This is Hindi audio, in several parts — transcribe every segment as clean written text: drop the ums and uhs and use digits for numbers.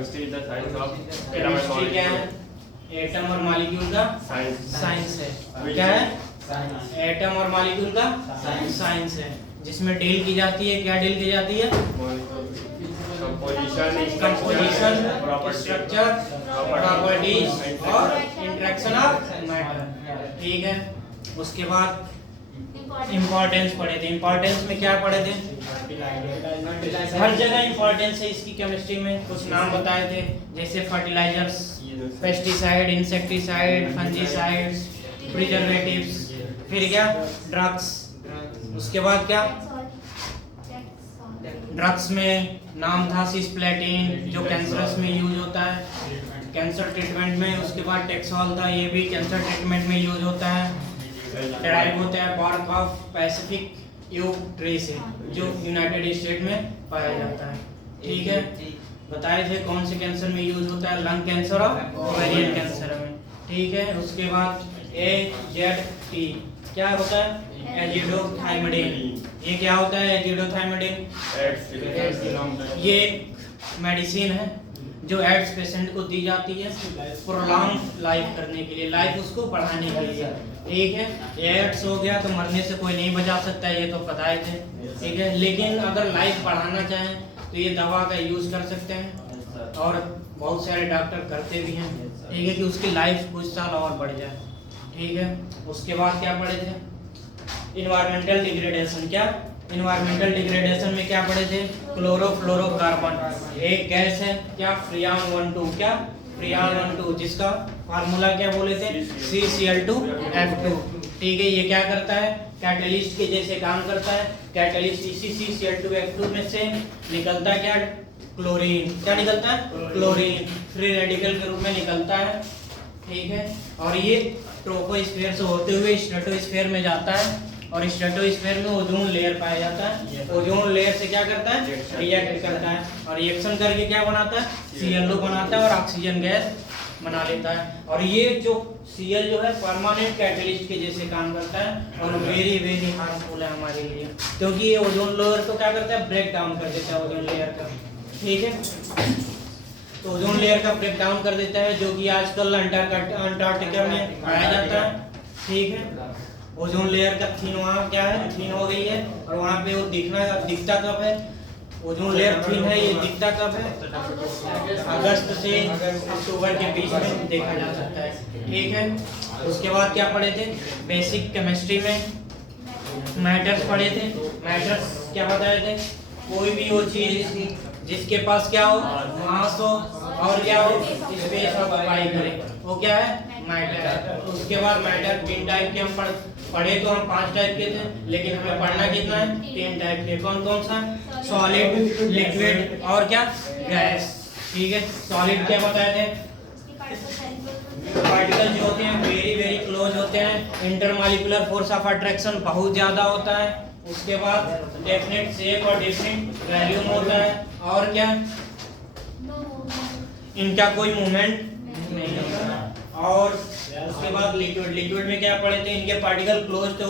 Chemistry is the science of chemistry क्या है? एटम और मॉलिक्यूल का साइंस है। क्या है? एटम और मॉलिक्यूल का साइंस है, जिसमें डील की जाती है। क्या डील की जाती है? कंपोजिशन, कंपोजिशन, स्ट्रक्चर, प्रॉपर्टीज और इंटरेक्शन ऑफ मैटर। ठीक है। उसके बाद इंपॉर्टेंस पढ़े थे। इंपॉर्टेंस में क्या पढ़े थे? हर जगह इंपॉर्टेंस है इसकी। केमिस्ट्री में कुछ नाम बताए थे, जैसे fertilizers, pesticide, insecticide, fungicides, preservatives. फिर क्या? ड्रग्स। उसके बाद क्या? ड्रग्स में नाम था सिस्प्लेटिन, जो कैंसरस में यूज होता है, कैंसर ट्रीटमेंट में। उसके बाद टेक्सोल था, ये भी कैंसर ट्रीटमेंट में यूज होता है। डेराइव होता है बार्क ऑफ पैसिफिक यूक ट्री से, जो यूनाइटेड स्टेट में पाया जाता है। ठीक है। बताए थे कौन से कैंसर में यूज होता है? लंग कैंसर और ओवेरियन कैंसर में। ठीक है। उसके बाद AZT क्या होता है? एजिडोथाइमिडिन। ये क्या होता है? एजिडोथाइमिडिन ये एक मेडिसिन है जो एड्स पेशेंट को दी जाती है प्रोलॉन्ग लाइफ करने के लिए, लाइफ उसको बढ़ाने के लिए। ठीक है। एड्स हो गया तो मरने से कोई नहीं बचा सकता, ये तो पता ही थे। ठीक है। लेकिन अगर लाइफ बढ़ाना चाहें तो ये दवा का यूज कर सकते हैं, और बहुत सारे डॉक्टर करते भी हैं। ठीक है, कि उसकी लाइफ कुछ साल और बढ़ जाए। ठीक है। उसके बाद क्या पढ़े थे? Environmental degradation. क्या? इन्वायरमेंटल डिग्रेडेशन में क्या पढ़े थे? क्लोरोफ्लोरोकार्बन एक गैस है। क्या? फ्रियान 12। क्या? फ्रियान 12, जिसका फार्मूला क्या बोले थे? CCl2F2। ठीक है। ये क्या करता है? कैटलिस्ट के जैसे काम करता है। कैटलिस्ट इसी CCl2F2 में से निकलता क्या? क्लोरीन। क्या निकलता है? क्लोरीन फ्री रेडिकल के रूप में निकलता है। ठीक है। और ये ट्रोपोस्फीयर से होते हुए स्ट्रेटोस्फीयर में जाता है, और स्ट्रेटोस्फीयर में ओजोन लेयर पाया जाता है। ओजोन लेयर से क्या करता है? रिएक्ट करता है, और रिएक्शन करके क्या बनाता है? ClO बनाता है और ऑक्सीजन गैस बना लेता है। और ये जो Cl जो है परमानेंट कैटलिस्ट के जैसे काम करता है, और वेरी वेरी हार्मफुल है हमारे लिए, क्योंकि ये ओजोन लेयर को क्या करता है? ब्रेक डाउन कर देता है ओजोन लेयर का। ठीक है। तो ओजोन लेयर का ब्रेक डाउन कर देता है, जो कि आजकल अंटार्कटिका में पाया जाता है। ठीक है। ओजोन लेयर का थीन वहाँ क्या है? थीन हो गई है, और वहाँ पे वो दिखता कब है? ओजोन लेयर थीन है, ये दिखता कब है? अगस्त से अक्टूबर के बीच में देखा जा सकता है। ठीक है। उसके बाद क्या पढ़े थे? बेसिक केमिस्ट्री में मैटर्स पढ़े थे। मैटर्स क्या बताए थे? कोई भी वो चीज जिसके पास क्या हो? मास हो, और क्या हो? स्पेस ऑक्युपाई करे, वो क्या है? मैटर है। उसके बाद मैटर 3 टाइप के हम पढ़े तो हम 5 टाइप के थे, लेकिन हमें पढ़ना कितना है? 3 टाइप के। कौन कौन सा? सॉलिड, लिक्विड और क्या? गैस। ठीक है। सॉलिड क्या बताए थे? पार्टिकल जो होते हैं वेरी वेरी क्लोज होते हैं, इंटरमॉलिक्यूलर फोर्स ऑफ अट्रैक्शन बहुत ज्यादा होता है। उसके बाद डेफिनेट शेप और डेफिनेट वॉल्यूम होता है, और क्या? इनका कोई मूवमेंट नहीं होता। और उसके बाद लिक्विड में क्या पढ़े थे? इनके पार्टिकल क्लोज तो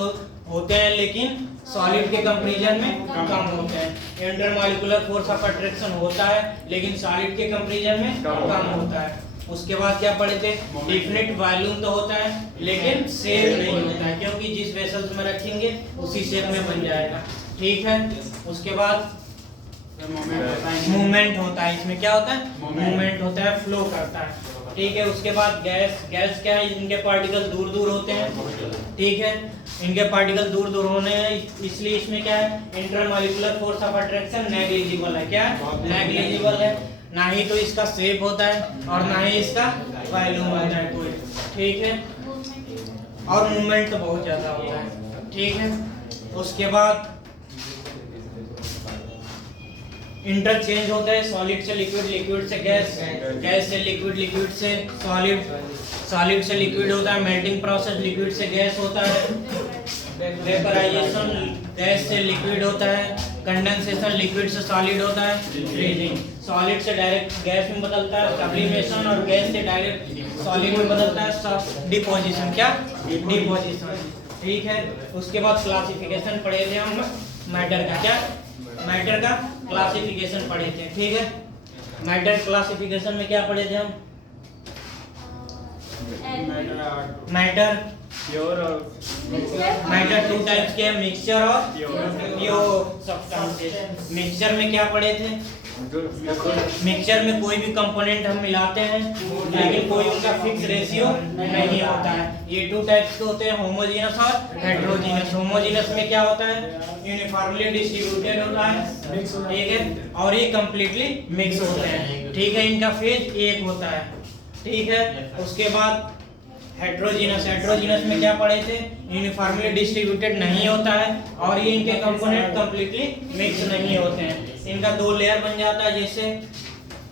होते हैं, लेकिन सॉलिड के कंपैरिजन में कम होते हैं। इंटरमॉलिक्यूलर फोर्स ऑफ अट्रैक्शन होता है, लेकिन सॉलिड के कंपैरिजन में कम होता है। उसके बाद क्या पढ़े थे? डेफिनेट वॉल्यूम तो होता है, लेकिन शेप नहीं होता है, क्योंकि जिस वेसल्स में रखेंगे उसी शेप में बन जाएगा। ठीक है। उसके बाद मूवमेंट होता है। इसमें क्या होता है? मूवमेंट होता है, फ्लो करता है। ठीक है। उसके बाद गैस क्या है? इनके पार्टिकल दूर दूर होते हैं। ठीक है। इनके पार्टिकल दूर दूर होने हैं, इसलिए इसमें क्या है? Intermolecular force of attraction negligible है। क्या? नेग्लिजिबल है। ना ही तो इसका शेप होता है, और ना ही इसका वॉल्यूम होता है कोई। ठीक है। और मूवमेंट तो बहुत ज्यादा होता है। ठीक है। उसके बाद इंटरचेंज होता है, सॉलिड से लिक्विड, लिक्विड से गैस, गैस से लिक्विड, लिक्विड से सॉलिड, सॉलिड से लिक्विड होता है। मेल्टिंग प्रोसेस लिक्विड से गैस होता है। वेपराइजेशन गैस से लिक्विड होता है। कंडेंसेशन लिक्विड से सॉलिड होता है। फ्रीजिंग सॉलिड से डायरेक्ट गैस में बदलता है। सब्लिमेशन और गैस से डायरेक्ट सॉलिड में बदलता है। डिपोजिशन क्या? डिपोजिशन। ठीक है। उसके बाद क्लासिफिकेशन पढ़े थे हम मैटर का। क्या? मैटर का क्लासिफिकेशन पढ़े थे। ठीक है। मैटर क्लासिफिकेशन में क्या पढ़े थे हम? मैटर मैटर टू टाइप्स के, मिक्सचर और प्योर सब्सटेंसेस। मिक्सचर में क्या पढ़े थे? मिक्सचर में कोई भी कंपोनेंट हम मिलाते हैं लेकिन कोई उनका फिक्स रेशियो नहीं होता है। ये टू टाइप्स के होते हैं, होमोजेनस और हेटेरोजेनस। होमोजेनस में क्या होता है? यूनिफॉर्मली डिस्ट्रीब्यूटेड होता है, ठीक है, और ये कंप्लीटली मिक्स होते हैं, ठीक है। इनका फेज एक होता है, ठीक है। उसके बाद हेटेरोजेनस, हेटेरोजेनस में क्या पढ़े थे? यूनिफॉर्मली डिस्ट्रीब्यूटेड नहीं होता है और ये इनके कंपोनेंट कंप्लीटली मिक्स नहीं होते हैं। इनका दो लेयर बन जाता है, जैसे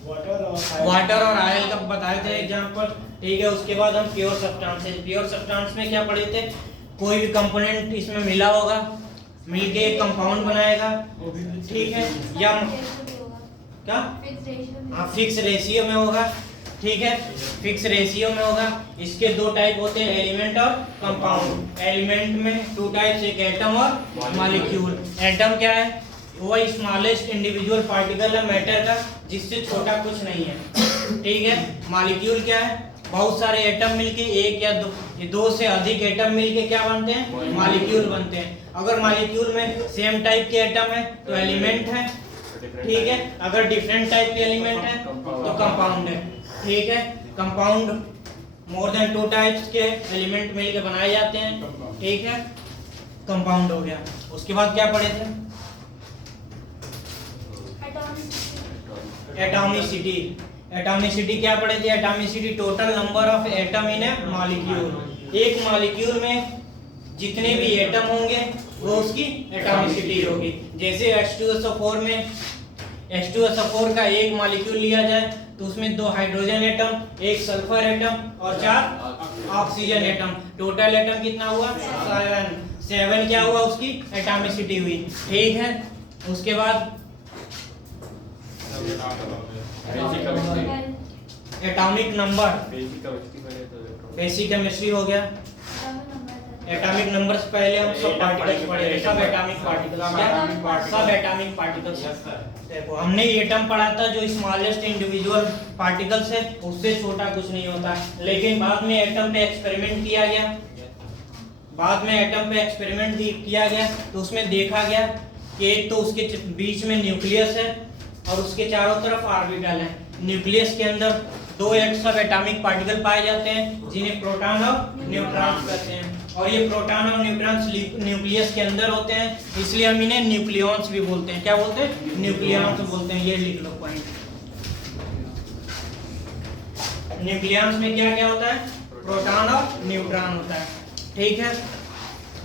वाटर और ऑयल का बताए थे एग्जांपल, ठीक है। उसके बाद हम प्योर सब्सटेंसेस, प्योर सब्सटेंस में क्या पढ़े थे? कोई भी कंपोनेंट इसमें मिला होगा, मिलके एक कंपाउंड बनाएगा, ठीक है, या क्या? हाँ, फिक्स रेशियो में होगा, ठीक है, फिक्स रेशियो में होगा। इसके दो टाइप होते हैं, एलिमेंट और कंपाउंड। एलिमेंट में टू टाइप्स, एक एटम और मॉलिक्यूल। एटम क्या है? वो स्मॉलेस्ट इंडिविजुअल पार्टिकल है मैटर का, जिससे छोटा कुछ नहीं है, ठीक है। मॉलिक्यूल क्या है? बहुत सारे एटम मिलके, एक या दो से अधिक एटम मिलके क्या बनते हैं? मॉलिक्यूल बनते हैं। अगर मॉलिक्यूल में सेम टाइप के एटम है तो एलिमेंट है, ठीक है। अगर डिफरेंट टाइप के एलिमेंट है तो कंपाउंड है, ठीक है। Compound more than two types के एलिमेंट मिलके बनाए जाते हैं, ठीक है, कंपाउंड हो गया। उसके बाद क्या पढ़े थे? एटॉमिसिटी। एटॉमिसिटी क्या पढ़े थे? Atomicity total number of atom in A molecule. एक मॉलिक्यूल में जितने भी एटम होंगे वो उसकी एटॉमिसिटी होगी। जैसे H2SO4 में H2SO4 का एक मॉलिक्यूल लिया जाए तो उसमें 2 हाइड्रोजन एटम, 1 सल्फर एटम और 4 ऑक्सीजन एटम। टोटल एटम कितना हुआ? 7 क्या हुआ? उसकी एटॉमिसिटी हुई, ठीक है। उसके बाद एटॉमिक नंबर, बेसिक केमिस्ट्री हो गया। एटॉमिक नंबर्स पहले हम सब पार्टिकल्स पढ़े थे, सब एटॉमिक पार्टिकल्स, सब एटॉमिक पार्टिकल्स। देखो हमने एटम पढ़ा था, जो स्मॉलेस्ट इंडिविजुअल पार्टिकल्स है, उससे छोटा कुछ नहीं होता। लेकिन बाद में एटम पे एक्सपेरिमेंट किया गया, तो उसमें देखा गया कि एक तो उसके बीच में न्यूक्लियस है और उसके चारों तरफ ऑर्बिटल है। न्यूक्लियस के अंदर 2 सब एटॉमिक पार्टिकल पाए जाते हैं, जिन्हें प्रोटॉन और न्यूट्रॉन कहते हैं। और ये प्रोटॉन और न्यूट्रॉन्स न्यूक्लियस के अंदर होते हैं, इसलिए हम इन्हें न्यूक्लियॉन्स भी बोलते हैं। क्या बोलते हैं? न्यूक्लियॉन्स बोलते हैं। ये लिख लो पॉइंट। न्यूक्लियॉन्स में क्या क्या होता है? प्रोटॉन और न्यूट्रॉन होता है, ठीक है।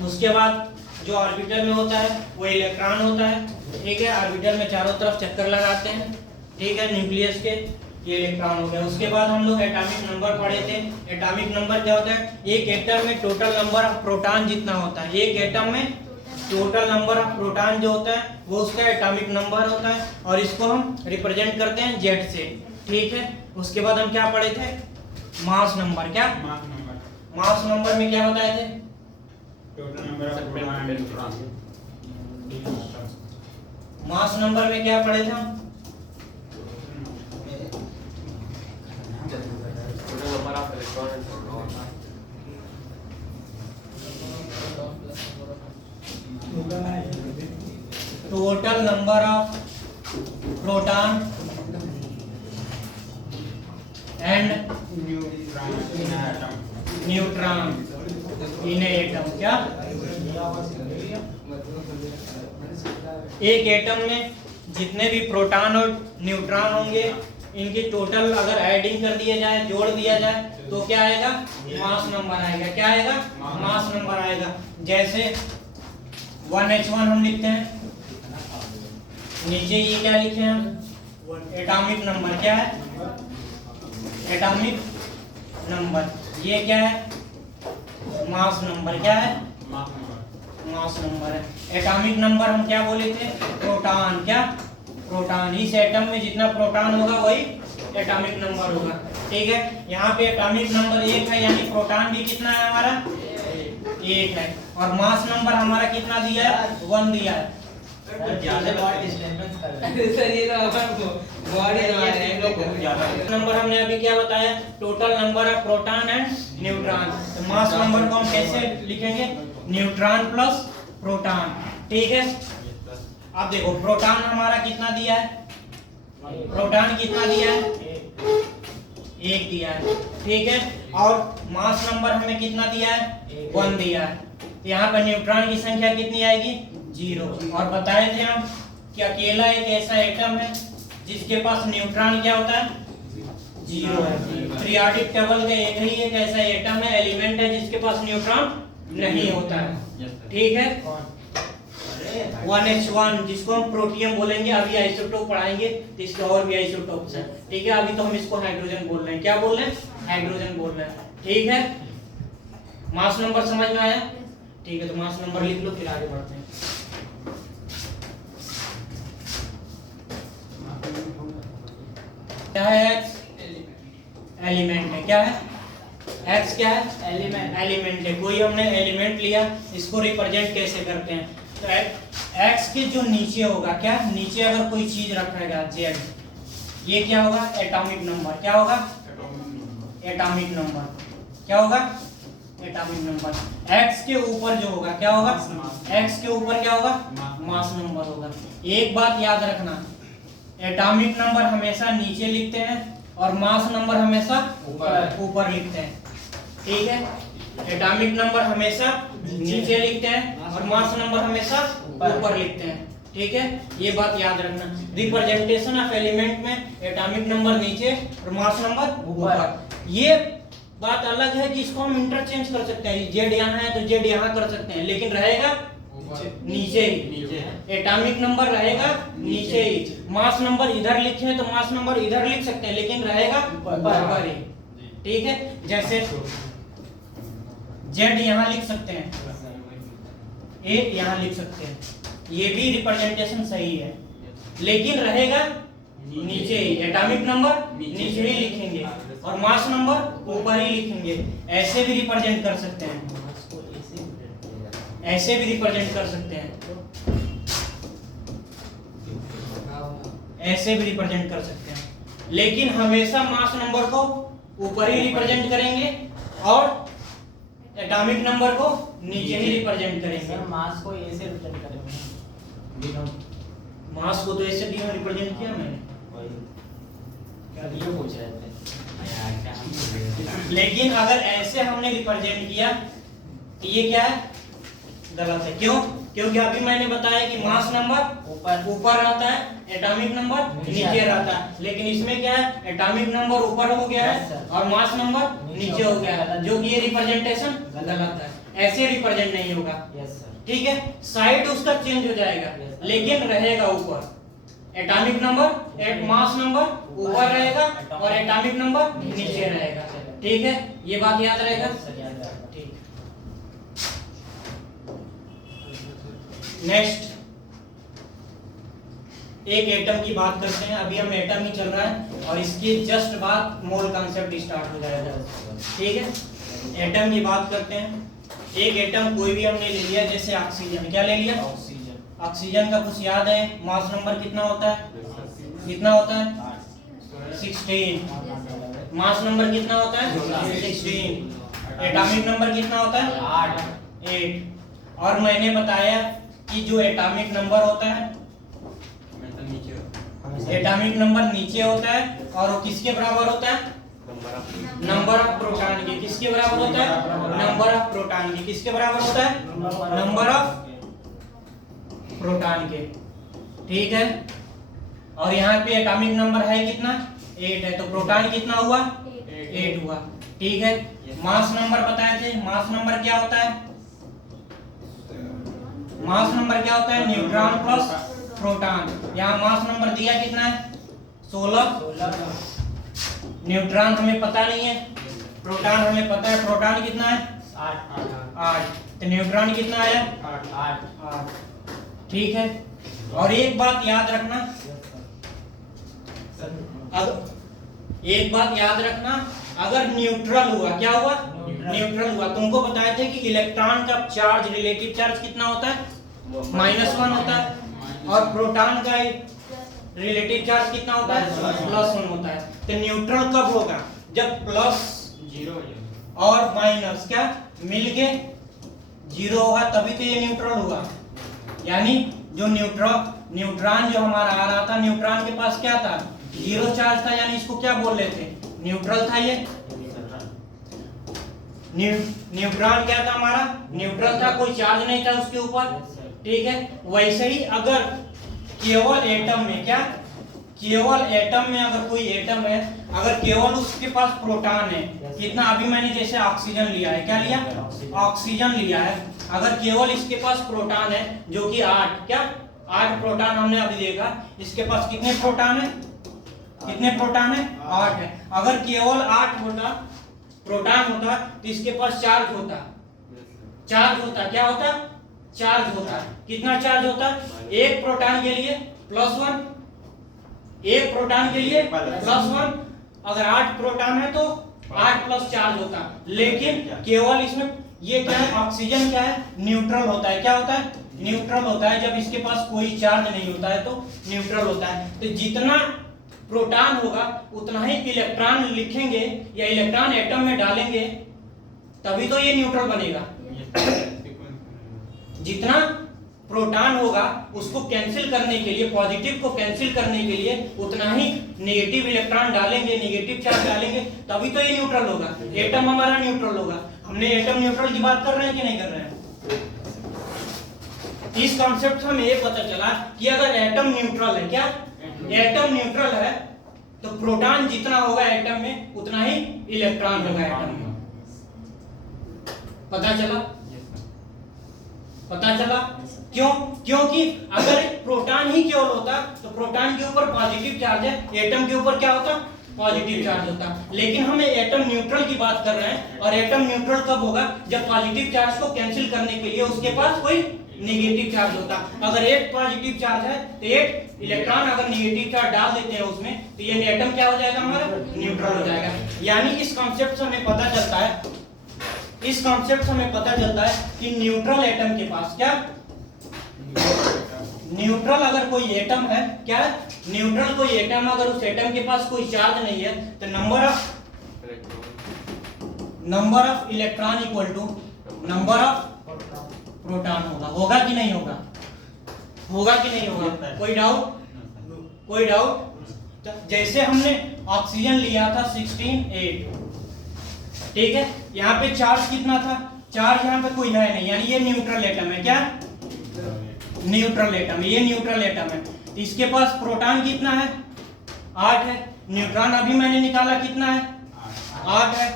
उसके बाद जो ऑर्बिटल में होता है वो इलेक्ट्रॉन होता है, ठीक है। ऑर्बिटल में चारों तरफ चक्कर लगाते हैं, ठीक है, न्यूक्लियस के। ये इलेक्ट्रॉन हो गया। उसके बाद हम लोग एटॉमिक नंबर पढ़े थे। एटॉमिक नंबर क्या होता है? एक एटम में टोटल नंबर ऑफ प्रोटॉन जितना होता है, एक एटम में टोटल नंबर ऑफ प्रोटॉन जो होता है वो उसका एटॉमिक नंबर होता है, और इसको हम रिप्रेजेंट करते हैं Z से, ठीक है। उसके बाद हम क्या पढ़े थे? मास नंबर। क्या? मास नंबर में क्या बताए थे? Total number of proton and neutron. Mass number में क्या पढ़े थे हम? Total number of electron and proton. Total number of proton and neutron in atom. क्या? एक एटम में जितने भी प्रोटॉन और न्यूट्रॉन होंगे, इनकी टोटल अगर एडिंग कर दिया जाए, जोड़ दिया जाए, तो क्या आएगा? मास नंबर आएगा। क्या आएगा? मास नंबर आएगा। जैसे 1H1 हम लिखते हैं, नीचे ये क्या लिखे हम? Atomic number. क्या है? Atomic number. ये क्या है? Mass number. क्या है? मास नंबर है। एटॉमिक नंबर हम क्या बोले थे? प्रोटॉन। क्या? प्रोटॉन। इस एटम में जितना प्रोटॉन होगा वही एटॉमिक नंबर होगा, ठीक है। यहाँ पे एटॉमिक नंबर 1 है, यानी प्रोटॉन भी कितना है हमारा? 1 है। और मास नंबर हमारा कितना दिया है? 1 दिया है, नंबर हमने अभी क्या बताया, total number of proton and neutron. तो मास नंबर को हम कैसे लिखेंगे, न्यूट्रॉन प्लस प्रोटॉन। ठीक है, अब देखो प्रोटॉन हमारा कितना दिया है, प्रोटॉन कितना दिया है, 1 दिया है। ठीक है, और मास नंबर हमें कितना दिया है, 1 दिया है। तो यहाँ पर न्यूट्रॉन की संख्या कितनी आएगी, 0। और बताए थे हम कि अकेला एक ऐसा एटम है जिसके पास न्यूट्रॉन क्या होता है, 0 है। पीरियोडिक टेबल का एक ऐसा एटम है, एलिमेंट है जिसके पास न्यूट्रॉन नहीं होता है। ठीक है, 1H1 जिसको हम प्रोटियम बोलेंगे, अभी आइसोटोप पढ़ाएंगे तो इसके और भी आइसोटोप्स हैं। ठीक है, अभी तो हम इसको हाइड्रोजन बोल रहे हैं, क्या बोल रहे हैं, हाइड्रोजन बोल रहे हैं। ठीक है, मास नंबर समझ में आया। ठीक है, तो मास नंबर लिख लो, फिर आगे बढ़ते हैं। क्या है, एक्स एलिमेंट है। क्या है, एक्स क्या है, एलिमेंट, एलिमेंट है। कोई हमने एलिमेंट लिया, इसको रिप्रेजेंट कैसे करते हैं, तो एक्स के जो नीचे होगा, क्या नीचे अगर कोई चीज रखेगा जेड, ये क्या होगा, एटॉमिक नंबर। क्या होगा, एटॉमिक नंबर। क्या होगा, एटॉमिक नंबर। एक्स के ऊपर जो होगा क्या होगा, एक्स के ऊपर क्या होगा, मास नंबर होगा। एक बात याद रखना, एटॉमिक नंबर हमेशा नीचे लिखते हैं और मास नंबर हमेशा ऊपर लिखते हैं। ठीक है, एटॉमिक नंबर हमेशा नीचे लिखते हैं और मास नंबर हमेशा ऊपर लिखते हैं। ठीक है, ये बात याद रखना। रिप्रेजेंटेशन ऑफ एलिमेंट में एटॉमिक नंबर नीचे और मास नंबर ऊपर। ये बात अलग है कि इसको हम इंटरचेंज कर सकते हैं, जेड यहाँ है तो जेड यहाँ कर सकते हैं, लेकिन रहेगा नीचे ही। एटॉमिक नंबर रहेगा नीचे ही। मास नंबर इधर लिखे तो मास नंबर इधर लिख सकते हैं, लेकिन रहेगा ऊपर ही। ठीक है, जैसे जेड यहाँ लिख सकते हैं, ए यहाँ लिख सकते हैं, ये भी रिप्रेजेंटेशन सही है, लेकिन रहेगा नीचे ही। एटॉमिक नंबर नीचे ही लिखेंगे और मास नंबर ऊपर ही लिखेंगे। ऐसे भी रिप्रेजेंट कर सकते हैं, ऐसे भी रिप्रेजेंट कर सकते हैं, ऐसे भी रिप्रेजेंट कर सकते हैं, लेकिन हमेशा मास नंबर को ऊपर ही रिप्रेजेंट करेंगे और एटॉमिक नंबर को नीचे ही रिप्रेजेंट करेंगे। मास को ए से रिप्रेजेंट करेंगे, मास को तो ऐसे भी रिप्रेजेंट किया मैंने, ये पूछ रहे थे। लेकिन अगर ऐसे हमने रिप्रेजेंट किया तो ये क्या है, गलत है। क्यों, क्योंकि अभी मैंने बताया कि मास नंबर ऊपर रहता है, एटॉमिक नंबर नीचे रहता है, लेकिन इसमें क्या है, एटॉमिक नंबर ऊपर हो गया है और मास नंबर नीचे हो गया है, जो कि ये रिप्रेजेंटेशन गलत है। ऐसे रिप्रेजेंट नहीं होगा। ठीक है, साइड उसका चेंज हो जाएगा, लेकिन रहेगा ऊपर। एटॉमिक नंबर, मास नंबर ऊपर रहेगा और एटॉमिक नंबर नीचे रहेगा। ठीक है, ये बात याद रहेगा। ठीक, नेक्स्ट एक एटम की बात करते हैं। अभी हम एटम ही चल रहा है और इसके जस्ट बाद मोल कॉन्सेप्ट स्टार्ट हो जाएगा। ठीक है, एटम की बात करते हैं। एक एटम कोई भी हमने ले लिया, जैसे ऑक्सीजन। क्या ले लिया, ऑक्सीजन का कुछ याद है, मास नंबर कितना होता है, कितना होता है, 16। मास नंबर कितना होता है, 16। एटॉमिक नंबर कितना होता है, 8। और मैंने बताया कि जो एटॉमिक नंबर होता है, एटॉमिक नंबर नीचे होता है और वो किसके बराबर होता है, नंबर ऑफ प्रोटॉन के। किसके बराबर होता है, नंबर ऑफ प्रोटॉन के। किसके बराबर होता है, नंबर ऑफ प्रोटॉन के। ठीक है, और यहाँ पे एटॉमिक नंबर है कितना, 8 है, तो प्रोटॉन कितना हुआ, 8 हुआ। ठीक है, मास नंबर बताए थे, मास नंबर क्या होता है, मास नंबर क्या होता है, न्यूट्रॉन प्लस प्रोटॉन। यहाँ मास नंबर दिया कितना है, 16। न्यूट्रॉन हमें पता नहीं है, प्रोटॉन हमें पता है। प्रोटॉन कितना है, 8। तो न्यूट्रॉन कितना आया, 8। ठीक है, और एक बात याद रखना, एक बात याद रखना, अगर न्यूट्रल हुआ, क्या हुआ, न्यूट्रल हुआ। तुमको बताए थे कि इलेक्ट्रॉन का चार्ज, रिलेटिव चार्ज कितना होता है, -1 होता है। और प्रोटॉन का रिलेटिव चार्ज कितना होता है, +1 होता है। तो न्यूट्रल कब होगा, जब प्लस 0 और माइनस क्या मिल के 0 होगा, तभी तो ये न्यूट्रल होगा। यानी जो न्यूट्रॉन जो हमारा आ रहा था, न्यूट्रॉन के पास क्या था, 0 चार्ज था, यानी इसको क्या बोल रहे थे, न्यूट्रल था। ये न्यूट्रॉन क्या था हमारा, न्यूट्रल था, कोई चार्ज नहीं था उसके ऊपर, ठीक है। वैसे ही अगर केवल एटम में क्या, केवल एटम में अगर कोई एटम है, अगर केवल उसके पास प्रोटॉन है, कितना, अभी मैंने जैसे ऑक्सीजन लिया है, क्या लिया, ऑक्सीजन लिया है, अगर केवल इसके पास प्रोटॉन है जो कि 8 क्या 8 प्रोटॉन हमने अभी देखा, इसके पास कितने प्रोटॉन है, कितने प्रोटॉन है, 8 है। अगर केवल 8 प्रोटॉन होता तो इसके पास चार्ज होता, क्या होता, चार्ज होता। कितना चार्ज होता, एक प्रोटॉन के लिए +1, एक प्रोटॉन के लिए +1। अगर 8 प्रोटॉन है तो 8 प्लस चार्ज होता। लेकिन केवल इसमें ये क्या है, ऑक्सीजन क्या है, न्यूट्रल होता है। क्या होता है, न्यूट्रल होता है। जब इसके पास कोई चार्ज नहीं होता है तो न्यूट्रल होता है। तो जितना प्रोटॉन होगा उतना ही इलेक्ट्रॉन लिखेंगे या इलेक्ट्रॉन एटम में डालेंगे, तभी तो ये न्यूट्रल बनेगा। जितना प्रोटॉन होगा उसको कैंसिल करने के लिए, पॉजिटिव को कैंसिल करने के लिए उतना ही नेगेटिव इलेक्ट्रॉन डालेंगे, नेगेटिव चार्ज डालेंगे, तभी तो ये न्यूट्रल होगा। एटम हमारा न्यूट्रल होगा। हमने एटम न्यूट्रल की बात कर रहे हैं कि नहीं कर रहे हैं। इस कॉन्सेप्ट से हमें ये पता चला कि अगर एटम न्यूट्रल है, क्या एटम न्यूट्रल है, तो प्रोटॉन जितना होगा एटम में उतना ही इलेक्ट्रॉन होगा एटम में। पता चला, पता चला क्यों, क्योंकि अगर प्रोटॉन ही केवल होता तो प्रोटॉन के ऊपर पॉजिटिव चार्ज है, एटम के ऊपर क्या होता, पॉजिटिव चार्ज होता। लेकिन हम एटम न्यूट्रल की बात कर रहे हैं, और एटम न्यूट्रल कब होगा, जब पॉजिटिव चार्ज को कैंसिल करने के लिए उसके पास कोई नेगेटिव चार्ज होता। अगर एक पॉजिटिव चार्ज है तो एक इलेक्ट्रॉन अगर नेगेटिव चार्ज डाल देते हैं उसमें, तो ये एटम क्या हो जाएगा, हमारा न्यूट्रल हो जाएगा। यानी इस कॉन्सेप्ट से हमें पता चलता है, इस कॉन्सेप्ट से हमें पता चलता है कि न्यूट्रल एटम के पास क्या, न्यूट्रल अगर कोई एटम है, क्या न्यूट्रल कोई एटम, अगर उस एटम के पास कोई चार्ज नहीं है तो number of electron equal to number of proton होगा। होगा कि नहीं होगा, होगा कि नहीं होगा, कोई डाउट, कोई डाउट। जैसे हमने ऑक्सीजन लिया था 16 ठीक है, यहाँ पे चार्ज कितना था, चार्ज यहाँ पे कोई है नहीं, यानी ये न्यूट्रल एटम है। क्या न्यूट्रल एटम है, ये न्यूट्रल एटम है। इसके पास प्रोटॉन कितना है, 8 है। न्यूट्रॉन अभी मैंने निकाला कितना है, 8 है।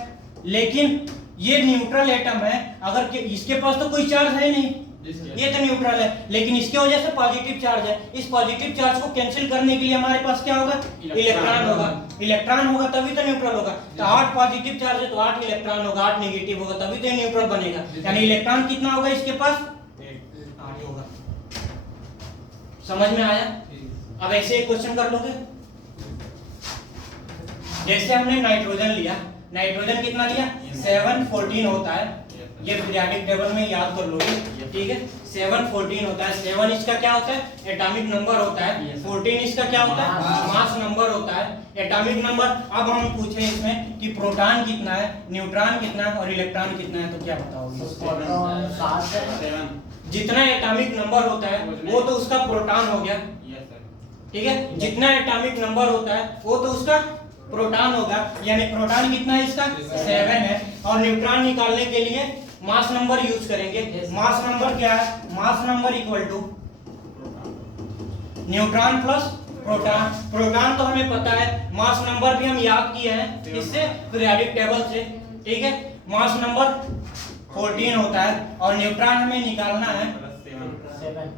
लेकिन ये न्यूट्रल एटम है, अगर इसके पास तो कोई चार्ज है नहीं, ये तो न्यूट्रल है, लेकिन इसके वजह से पॉजिटिव चार्ज है। इस पॉजिटिव चार्ज को कैंसिल करने के लिए हमारे पास क्या होगा, इलेक्ट्रॉन होगा। इलेक्ट्रॉन होगा तभी तो न्यूट्रल होगा। तो 8 पॉजिटिव चार्ज है तो 8 इलेक्ट्रॉन होगा, 8 नेगेटिव होगा, तभी तो न्यूट्रल बनेगा। यानी इलेक्ट्रॉन कितना होगा इसके पास, 8 होगा। समझ में आया। अब ऐसे एक क्वेश्चन कर लोगे, जैसे हमने नाइट्रोजन लिया, नाइट्रोजन कितना लिया, 714 होता है। ये पीरियोडिक टेबल में याद कर लोगे, ठीक है। 714 होता है। 7 इसका क्या होता है, एटॉमिक नंबर होता है। 14 इसका क्या होता है, मास नंबर होता है, एटॉमिक नंबर। अब हम पूछे इसमें कि प्रोटॉन कितना है, न्यूट्रॉन कितना है और इलेक्ट्रॉन कितना है, तो क्या बताओगे। जितना एटॉमिक नंबर होता है वो तो उसका प्रोटॉन हो गया, ठीक है। जितना एटॉमिक नंबर होता है वो तो उसका प्रोटॉन होगा। यानी प्रोटॉन कितना है इसका, 7 है। और न्यूट्रॉन निकालने के लिए मास नंबर यूज करेंगे। मास नंबर क्या है, mass number equal to neutron plus proton. Proton तो हमें पता है, मास नंबर भी हम याद किए हैं इससे, पीरियोडिक टेबल से, ठीक है। मास नंबर 14 होता है और न्यूट्रॉन हमें निकालना है 7,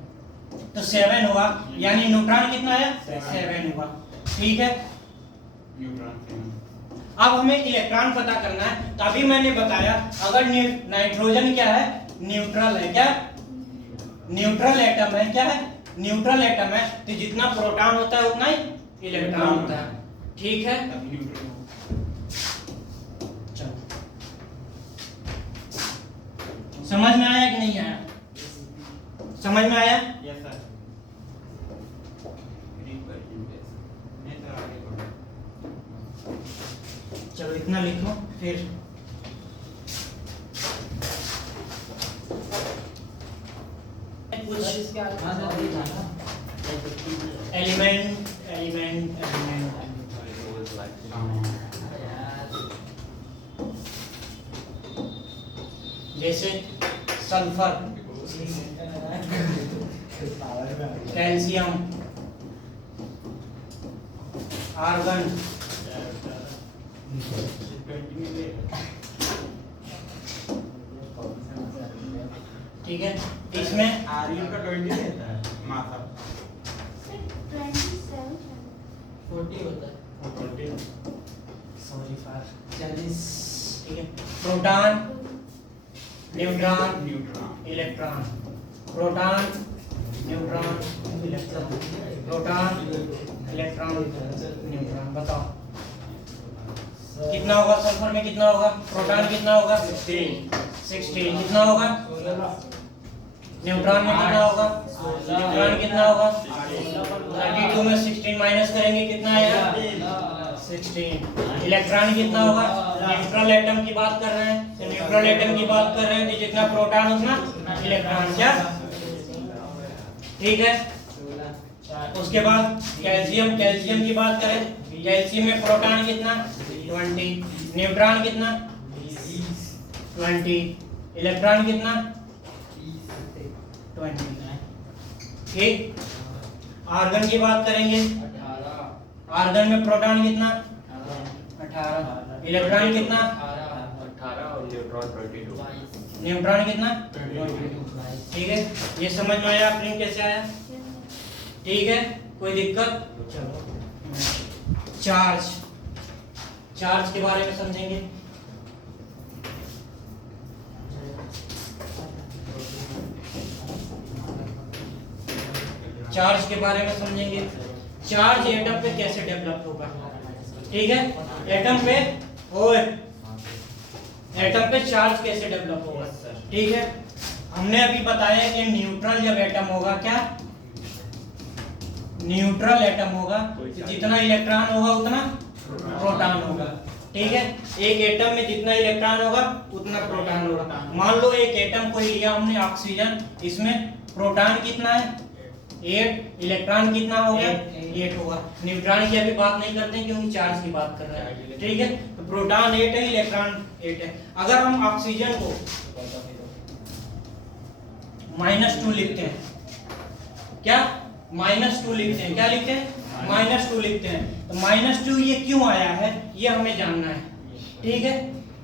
तो 7 होगा। यानी न्यूट्रॉन कितना है, 7 होगा, ठीक है। अब हमें इलेक्ट्रॉन पता करना है। तभी मैंने बताया अगर नाइट्रोजन क्या है, न्यूट्रल है। क्या न्यूट्रल एटम है, क्या है न्यूट्रल एटम है। तो जितना प्रोटॉन होता है उतना ही इलेक्ट्रॉन होता है, ठीक है। चलो, समझ में आया कि नहीं आया, समझ में आया। इतना लिखो फिर कुछ इसके आगे था ना एलिमेंट जैसे सल्फर, कैल्शियम, आर्गन, ठीक है। इसमें आर्यन का 20 रहता है माथा 40 होता है। 40 सॉरी फॉर 40। ठीक है। Proton, neutron, neutron electron, proton, neutron, electron, proton, electron, neutron. बताओ कितना होगा सल्फर में, कितना होगा? प्रोटॉन कितना होगा? 16। कितना होगा? न्यूट्रॉन में कितना होगा? न्यूट्रॉन कितना होगा? 32 में 16 माइनस करेंगे कितना आएगा? 16। इलेक्ट्रॉन कितना होगा? न्यूट्रल एटम की बात कर रहे हैं, तो न्यूट्रल एटम की बात कर रहे हैं तो जितना प्रोटॉन उतना इलेक्ट्रॉन। क्या ठीक है? उसके बाद कैल्शियम की बात करें, कैल्शियम में प्रोटॉन कितना? 20। न्यूट्रॉन कितना? 20। इलेक्ट्रॉन कितना? 20। ठीक। आर्गन की बात करेंगे, आर्गन में प्रोटॉन कितना? 18। इलेक्ट्रॉन कितना? 18 और न्यूट्रॉन 22। न्यूट्रॉन कितना? 22। ठीक है। ये समझ में आया प्रिंट कैसे आया? ठीक है, कोई दिक्कत? चार्ज के बारे में समझेंगे। चार्ज के बारे में समझेंगे। चार्ज एटम पे कैसे डेवलप होगा? ठीक है, एटम पे चार्ज कैसे डेवलप होगा? ठीक है, हमने अभी बताया कि न्यूट्रल जब एटम होगा, क्या न्यूट्रल एटम होगा, जितना इलेक्ट्रॉन होगा उतना प्रोटॉन होगा। ठीक है, एक एटम में जितना इलेक्ट्रॉन होगा उतना प्रोटॉन होगा। मान लो एक एटम को लिया हमने ऑक्सीजन, इसमें प्रोटॉन कितना है? 8। इलेक्ट्रॉन कितना होगा? 8 होगा। न्यूट्रॉन की अभी बात नहीं करते हैं क्योंकि चार्ज की बात कर रहे हैं। ठीक है, तो प्रोटॉन 8 है, इलेक्ट्रॉन 8 है। अगर हम ऑक्सीजन को -2 लिखते हैं, क्या -2 लिखते हैं? क्या लिखते हैं? -2 लिखते हैं। तो -2 ये क्यों आया है ये हमें जानना है। ठीक है,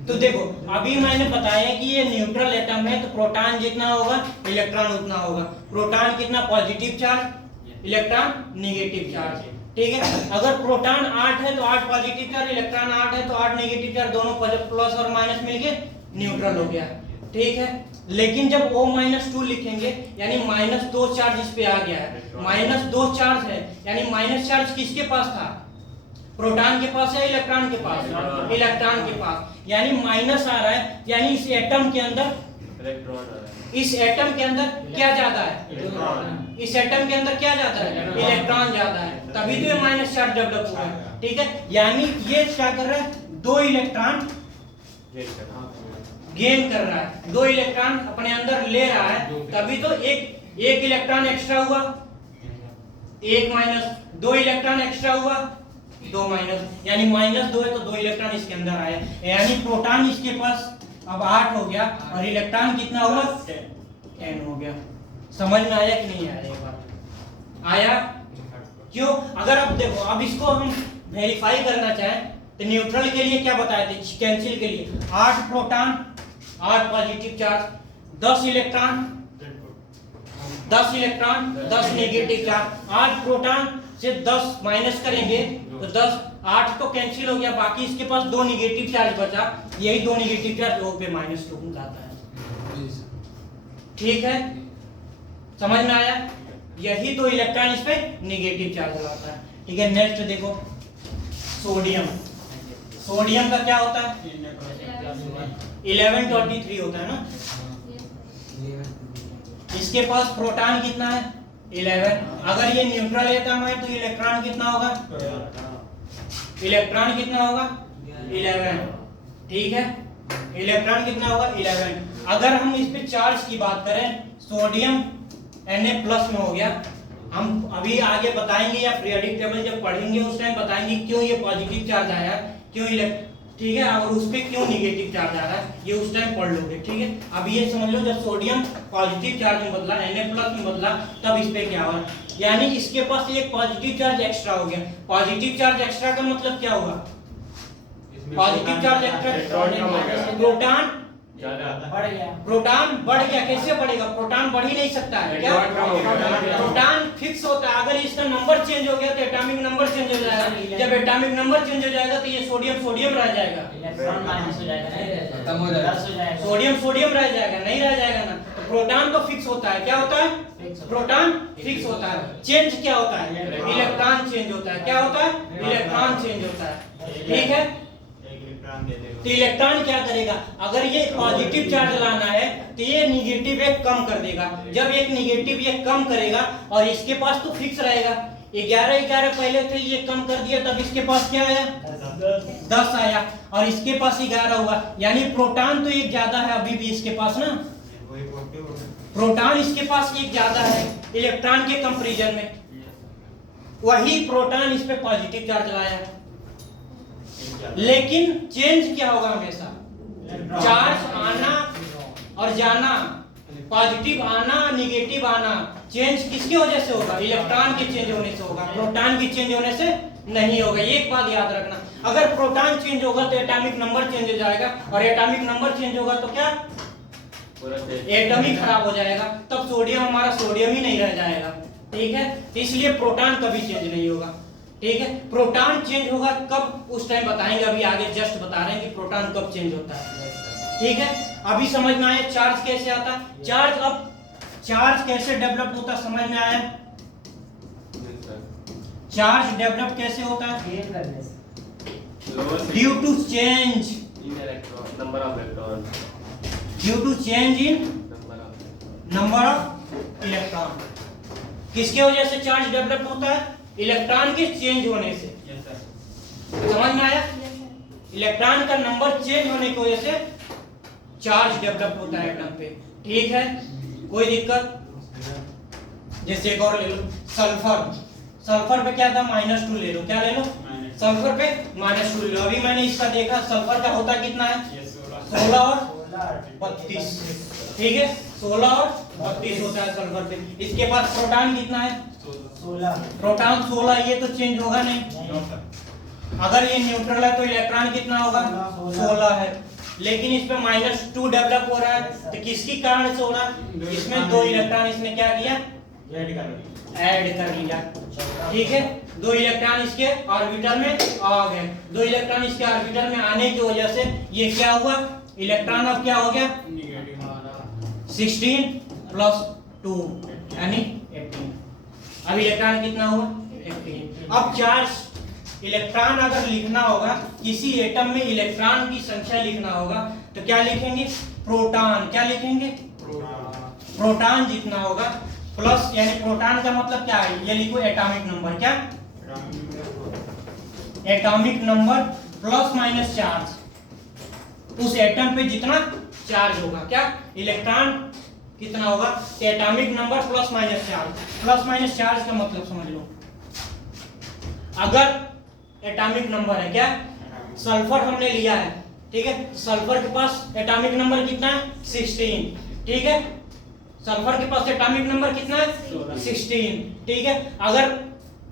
तो देखो अभी मैंने बताया कि ये न्यूट्रल एटम है तो प्रोटॉन जितना होगा इलेक्ट्रॉन उतना होगा। प्रोटॉन कितना? Positive charge, electron negative charge. ठीक है, अगर प्रोटॉन 8 है तो 8 पॉजिटिव चार्ज, इलेक्ट्रॉन 8 है तो 8 नेगेटिव चार्ज, दोनों प्लस और माइनस मिलके न्यूट्रल हो गया। ठीक है, लेकिन जब O-2 लिखेंगे यानी -2 चार्ज इस पे आ गया है, -2 चार्ज है यानी माइनस चार्ज किसके पास था? प्रोटॉन के पास है, इलेक्ट्रॉन के पास? इलेक्ट्रॉन के पास, यानी माइनस आ रहा है, यानी इस एटम के अंदर इलेक्ट्रॉन आ रहा है। इस एटम के अंदर क्या ज्यादा है? इलेक्ट्रॉन। इस एटम के अंदर क्या ज्यादा है? इलेक्ट्रॉन ज्यादा है, तभी तो ये माइनस चार्ज डेवलप हुआ है। ठीक है, यानी ये क्या कर रहा है? 2 इलेक्ट्रॉन गेन कर रहा है, 2 इलेक्ट्रॉन अपने अंदर ले रहा है, तभी तो एक इलेक्ट्रॉन एक्स्ट्रा हुआ, 1 माइनस, 2 इलेक्ट्रॉन एक्स्ट्रा हुआ, 2 माइनस, यानी -2 है तो 2 इलेक्ट्रॉन इसके अंदर आए, यानी प्रोटॉन इसके पास अब 8 हो गया और इलेक्ट्रॉन कितना हुआ? 10 हो गया। समझ में आया कि नहीं आया? ये बात आया? क्यों? अगर अब देखो, अब इसको हम वेरीफाई करना चाहें तो न्यूट्रल के लिए क्या बताए थे? कैंसिल के लिए 8 proton, 8 positive charge, 10 electron, 10 negative charge. 8 proton से 10 माइनस करेंगे तो 10, 8 तो कैंसिल हो गया, बाकी इसके पास 2 नेगेटिव चार्ज बचा, यही 2 नेगेटिव चार्ज O पे -2 जाता है। ठीक है, समझ में आया? यही 2 इलेक्ट्रॉन इस पे नेगेटिव चार्ज लाता है। ठीक है, नेक्स्ट देखो सोडियम। सोडियम का क्या होता है? 1123 होता है ना। इसके पास प्रोटॉन कितना है? 11। अगर ये न्यूट्रल एटम है तो इलेक्ट्रॉन कितना होगा? इलेक्ट्रॉन कितना होगा? 11। ठीक है, इलेक्ट्रॉन कितना होगा 11। अगर हम इस पे चार्ज की बात करें, सोडियम Na+ में हो गया, हम अभी आगे बताएंगे या पीरियोडिक टेबल जब पढ़ेंगे उस टाइम बताएंगे क्यों ये पॉजिटिव चार्ज आया, क्यों ठीक है, और उस पे क्यों नेगेटिव चार्ज आ रहा है, ये उस टाइम पढ़ लोगे। ठीक है, अब ये समझ लो जब सोडियम पॉजिटिव चार्ज में बदला, Na+ में बदला, तब इस पे क्या हुआ, यानी इसके पास एक पॉजिटिव चार्ज एक्स्ट्रा हो गया। पॉजिटिव चार्ज एक्स्ट्रा का मतलब क्या हुआ, पॉजिटिव चार्ज एक्स्ट्रा, प्रोटॉन बढ़ गया। प्रोटॉन बढ़ गया। कैसे बढ़ेगा, प्रोटॉन बढ़ ही नहीं सकता है क्या, प्रोटॉन फिक्स होता है। अगर इसका नंबर चेंज हो गया तो एटॉमिक नंबर चेंज हो जाएगा, जब एटॉमिक नंबर चेंज हो जाएगा तो ये सोडियम सोडियम रह जाएगा, इलेक्ट्रॉन माइनस हो जाएगा, नहीं रह जाएगा, खत्म हो जाएगा, 10 हो जाएगा, सोडियम सोडियम रह जाएगा, नहीं रह जाएगा ना। तो प्रोटॉन तो फिक्स होता है, क्या होता है, प्रोटॉन फिक्स होता है। चेंज क्या होता है, इलेक्ट्रॉन चेंज होता है, क्या होता है, इलेक्ट्रॉन चेंज होता है। ठीक है, तो इलेक्ट्रॉन क्या करेगा, अगर ये पॉजिटिव चार्ज लाना है तो ये निगेटिव एक कम कर देगा। जब एक निगेटिव ये कम करेगा और इसके पास तो फिक्स रहेगा, 11 पहले थे, ये कम कर दिया, तब इसके पास क्या आया, 10 आया, और इसके पास 11 हुआ, यानी प्रोटॉन तो एक ज्यादा है अभी भी इसके पास ना, प्रोटॉन इसके पास एक ज्यादा है इलेक्ट्रॉन के कंपैरिजन में। वही प्रोटॉन इस पे पॉजिटिव चार्ज लाया है, लेकिन चेंज क्या होगा, हमेशा चार्ज आना और जाना, पॉजिटिव आना निगेटिव आना, चेंज किसकी वजह से होगा, इलेक्ट्रॉन के चेंज होने से होगा, प्रोटॉन के चेंज होने से नहीं होगा। एक बात याद रखना, अगर प्रोटॉन चेंज होगा तो एटॉमिक नंबर चेंज हो जाएगा, और एटॉमिक नंबर चेंज होगा तो क्या, एटम ही खराब हो जाएगा, तब सोडियम हमारा सोडियम ही नहीं रह जाएगा। ठीक है, इसलिए प्रोटॉन कभी चेंज नहीं होगा। ठीक है, प्रोटॉन चेंज होगा कब, उस टाइम बताएंगे, अभी आगे जस्ट बता रहे हैं कि प्रोटॉन कब चेंज होता है। ठीक है, अभी समझ में आया चार्ज कैसे आता है, चार्ज, अब चार्ज कैसे डेवलप होता है समझ में आया, चार्ज डेवलप कैसे होता है, due to change number of electron, due to change in number of electron. किसके वजह से चार्ज डेवलप होता है, इलेक्ट्रॉन के चेंज होने से। समझ में आया, इलेक्ट्रॉन का नंबर चेंज होने की वजह से चार्ज डेवलप होता है एटम पे। ठीक है, कोई दिक्कत, जैसे एक और ले लो, सल्फर, सल्फर पे क्या था, -2 ले लो, क्या ले लो, सल्फर पे -2 ले लो। अभी मैंने इसका देखा, सल्फर का होता कितना है, 16 और 32। ठीक है, 16 और 32 होता है सल्फर पे। इसके पास प्रोटॉन कितना है, 16, प्रोटॉन 16, ये तो चेंज होगा नहीं। अगर ये न्यूट्रल है तो इलेक्ट्रॉन कितना होगा, 16 है, लेकिन इस पे -2 डेवलप हो रहा है, तो किसकी कारण से हो रहा है, इसमें 2 इलेक्ट्रॉन इसने क्या किया, ऐड कर लिया। ठीक है, 2 इलेक्ट्रॉन इसके ऑर्बिटल में आ गए, 2 इलेक्ट्रॉन इसके ऑर्बिटल में आने की वजह से ये क्या हुआ, इलेक्ट्रॉन अब क्या हो गया, 16 + 2 यानी 18। अब इलेक्ट्रॉन कितना हुआ, 18। अब चार्ज, इलेक्ट्रॉन अगर लिखना होगा, किसी एटम में इलेक्ट्रॉन की संख्या लिखना होगा तो क्या लिखेंगे, प्रोटॉन, क्या लिखेंगे, प्रोटॉन जितना होगा प्लस, यानी प्रोटॉन का मतलब क्या है, ये लिखो एटॉमिक नंबर, क्या, atomic number plus minus charge, उस एटम पे जितना चार्ज होगा, क्या, इलेक्ट्रॉन कितना होगा, atomic number plus minus charge. Plus minus charge का मतलब समझ लो, अगर एटॉमिक नंबर है, क्या, सल्फर हमने लिया है, ठीक है, सल्फर के पास एटॉमिक नंबर कितना है, 16। ठीक है, सल्फर के पास एटॉमिक नंबर कितना है, 16। ठीक है, अगर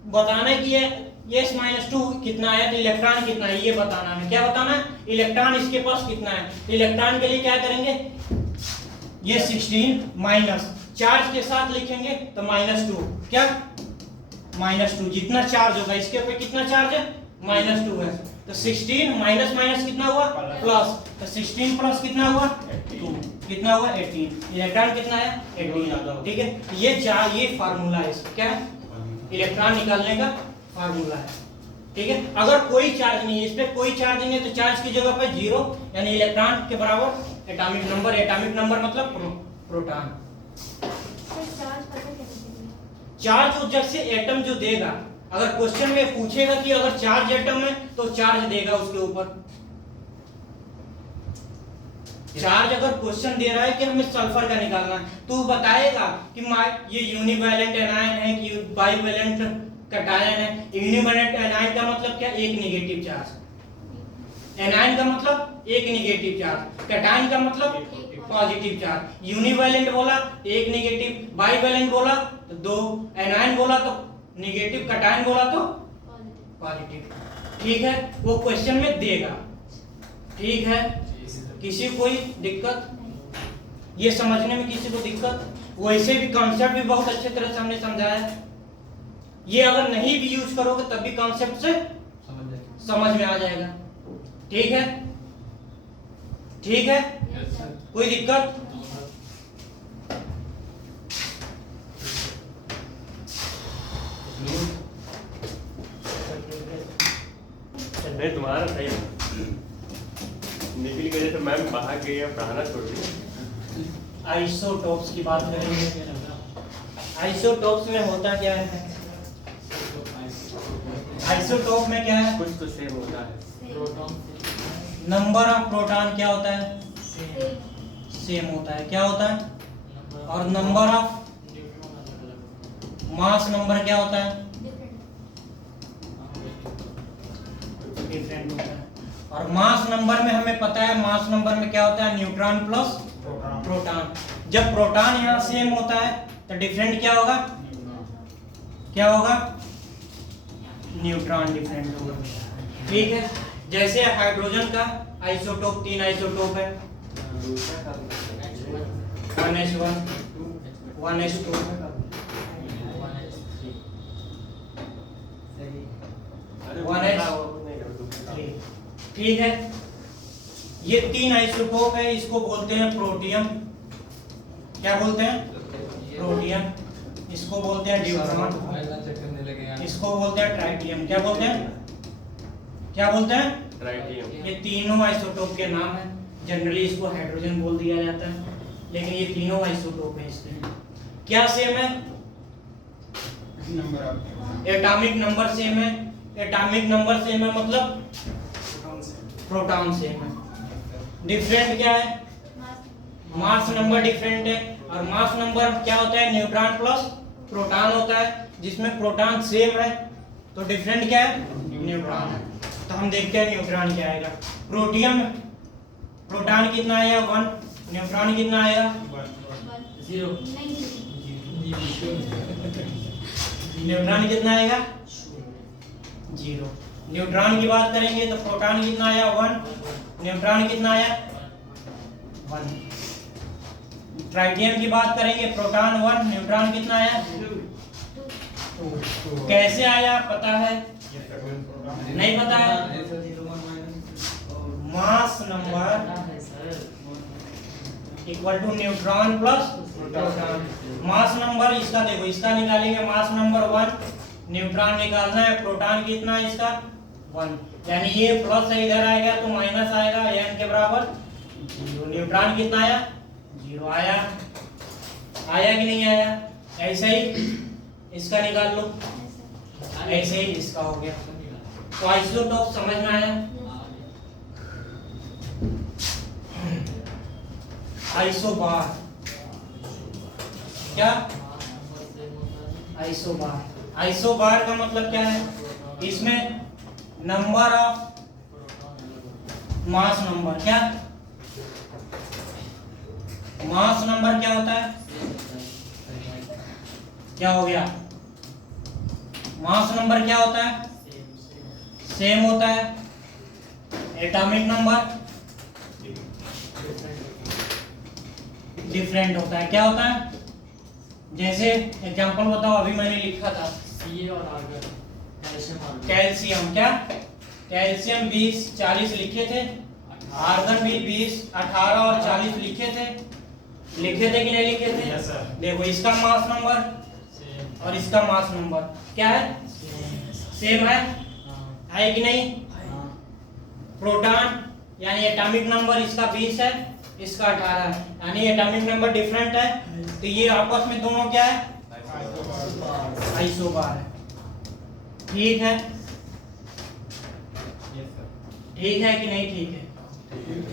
बताना है कि ये -2 कितना है तो इलेक्ट्रॉन कितना है, ये बताना है, क्या बताना है, इलेक्ट्रॉन इसके पास कितना है। इलेक्ट्रॉन के लिए क्या करेंगे, ये 16 माइनस चार्ज के साथ लिखेंगे तो -2, क्या, -2, जितना चार्ज होगा इसके ऊपर कितना चार्ज है, -2 है, तो 16 माइनस माइनस कितना हुआ, प्लस, तो 16 प्लस कितना हुआ, 2, कितना हुआ, 18। इलेक्ट्रॉन कितना है, 18। ठीक है, ये फार्मूला है इसका, क्या है, इलेक्ट्रॉन निकालने का फार्मूला है। ठीक है, अगर कोई चार्ज नहीं है, इस पे कोई चार्ज नहीं है तो चार्ज की जगह पे 0 यानी इलेक्ट्रॉन के बराबर एटॉमिक नंबर, एटॉमिक नंबर मतलब प्रोटॉन। चार्ज उस जगह से एटम जो देगा, अगर क्वेश्चन में पूछेगा कि अगर चार्ज एटम है तो चार्ज देगा उसके ऊपर, चार्ज अगर क्वेश्चन दे रहा है कि हमें सल्फर का निकालना है, तो बताएगा कि ये यूनिवैलेंट एनायन है कि बाइवैलेंट कैटायन है। यूनिवैलेंट एनायन का मतलब क्या? एक नेगेटिव चार्ज। एनायन का मतलब एक नेगेटिव चार्ज, कैटायन का मतलब पॉजिटिव चार्ज। यूनिवैलेंट बोला एक नेगेटिव, बाइवैलेंट बोला तो दो, एनायन बोला तो नेगेटिव, कैटायन बोला तो पॉजिटिव। ठीक है, वो क्वेश्चन में देगा। ठीक है, किसी को कोई दिक्कत? ये समझने में किसी को दिक्कत? वैसे भी कॉन्सेप्ट भी बहुत अच्छे तरह से हमने समझाया है। ये अगर नहीं भी यूज करोगे तब भी कॉन्सेप्ट से समझ में आ जाएगा। ठीक है, ठीक है, कोई दिक्कत? नहीं, तुम्हारा सही है। निकल गए तो मैम बाहर गई है, पढ़ाना छोड़ दिया। आइसोटोप्स की बात करेंगे। आइसोटोप्स में होता क्या है? आइसोटोप में क्या है? कुछ तो सेम होता है। नंबर ऑफ प्रोटॉन क्या होता है? सेम होता है। क्या होता है? और नंबर ऑफ मास नंबर क्या होता है? डिफरेंट होता है। और मास नंबर में हमें पता है, मास नंबर में क्या होता है? Neutron plus proton. जब प्रोटॉन यहाँ सेम होता है तो डिफरेंट क्या होगा? क्या होगा? न्यूट्रॉन डिफरेंट होगा। ठीक है, जैसे हाइड्रोजन का आइसोटोप 3 आइसोटोप है, 1s1 1s2 1s3। ठीक है, ये 3 आइसोटोप है, इसको बोलते हैं प्रोटियम। क्या बोलते हैं? प्रोटियम। इसको बोलते हैं ड्यूट्रॉन, इसको बोलते हैं ट्राइटियम। क्या बोलते हैं? क्या बोलते हैं? ट्राइटियम। ये तीनों आइसोटोप के नाम है। जनरली इसको हाइड्रोजन बोल दिया जाता है, लेकिन ये तीनों आइसोटोप है। इसके क्या सेम है? एटॉमिक नंबर सेम है। एटॉमिक नंबर सेम है मतलब प्रोटॉन सेम है। डिफरेंट क्या है? मास नंबर डिफरेंट है। और मास नंबर क्या होता है? न्यूट्रॉन प्लस प्रोटॉन होता है। जिसमें प्रोटॉन सेम है तो डिफरेंट क्या है? न्यूट्रॉन है। तो हम देखते हैं न्यूट्रॉन क्या आएगा। प्रोटियम, प्रोटॉन कितना आएगा? 1। न्यूट्रॉन कितना आएगा? 0। न्यूट्रॉन कितना आएगा? 0। न्यूट्रॉन की बात करेंगे तो प्रोटॉन कितना आया? 1। न्यूट्रॉन कितना आया? 1। ट्राइटियम की बात करेंगे, प्रोटॉन 1, न्यूट्रॉन कितना आया? 2। कैसे आया पता है? नहीं पता है? Mass number equal to neutron plus proton. Mass number इसका देखो, इसका निकालेंगे मास नंबर 1, न्यूट्रॉन निकालना है, प्रोटॉन कितना है इसका? 1। यानी ये प्लस है, इधर आएगा तो माइनस आएगा, n के बराबर 0। न्यूट्रॉन कितना आया? 0 आया। आया कि नहीं आया? ऐसे ही इसका निकाल लो, ऐसे ही इसका हो गया। तो आइसोटोप समझ में आया? आइसोबार क्या? आइसोबार। आइसोबार का मतलब क्या है? इसमें नंबर ऑफ मास नंबर क्या? मास नंबर क्या होता है? क्या हो गया? मास नंबर क्या होता है? सेम होता है। एटॉमिक नंबर डिफरेंट होता है। क्या होता है? जैसे एग्जांपल बताओ, अभी मैंने लिखा था Ca और आर्गन, कैल्शियम। क्या? कैल्शियम 20 40 लिखे थे, आर्गन भी 20 18 और 40 लिखे थे। लिखे थे कि नहीं लिखे थे? Yes, sir. देखो, इसका मास नंबर और इसका मास नंबर क्या है? सेम है कि नहीं? प्रोटॉन यानी एटॉमिक नंबर इसका 20 है, इसका 18 है, यानी एटॉमिक नंबर डिफरेंट है, तो ये आपस में दोनों क्या है? आइसोबार है। ठीक है, ठीक है कि नहीं? ठीक है,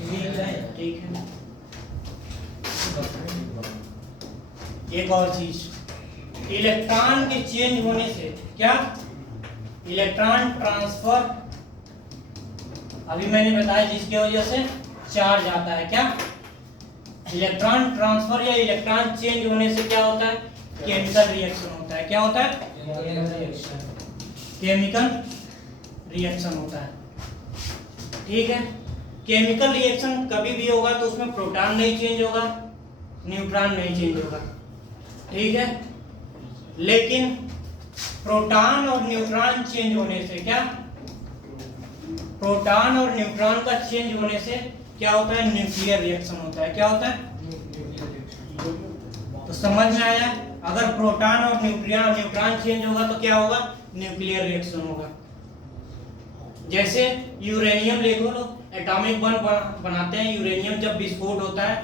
ठीक है, ठीक है। एक और चीज, इलेक्ट्रॉन के चेंज होने से क्या, इलेक्ट्रॉन ट्रांसफर, अभी मैंने बताया जिसकी वजह से चार्ज आता है, क्या, इलेक्ट्रॉन ट्रांसफर या इलेक्ट्रॉन चेंज होने से क्या होता है, केमिकल रिएक्शन होता है। क्या होता है, केमिकल रिएक्शन होता है। ठीक है, केमिकल रिएक्शन कभी भी होगा तो उसमें प्रोटॉन नहीं चेंज होगा, न्यूट्रॉन नहीं चेंज होगा। ठीक है, लेकिन प्रोटॉन और न्यूट्रॉन चेंज होने से क्या, प्रोटॉन और न्यूट्रॉन का चेंज होने से क्या होता है, न्यूक्लियर रिएक्शन होता है। क्या होता है, तो समझ में आया, अगर प्रोटॉन और न्यूट्रॉन चेंज होगा तो क्या होगा, न्यूक्लियर रिएक्शन होगा। जैसे यूरेनियम ले लो, एटॉमिक बम बनाते हैं, यूरेनियम जब विस्फोट होता है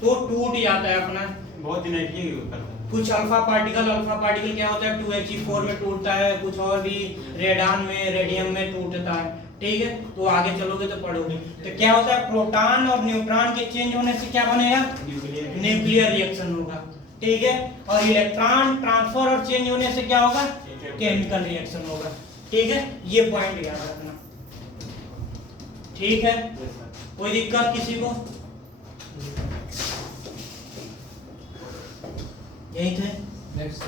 तो टूट जाता है अपना, बहुत इनर्जी करता है। कुछ अल्फा पार्टिकल क्या होता है 2He4 में टूटता है, कुछ और भी रेडान में, रेडियम में टूटता है। ठीक है, तो आगे चलोगे तो पढ़ोगे। तो क्या होता है, प्रोटॉन और न्यूट्रॉन के चेंज होने से क्या बनेगा, न्यूक्लियर रिएक्शन होगा। ठीक है, और इलेक्ट्रॉन ट्रांसफर और चेंज होने से क्या होगा, केमिकल रिएक्शन होगा। ठीक है, ये पॉइंट याद रखना। ठीक है, कोई दिक्कत किसी को, यही थे। नेक्स्ट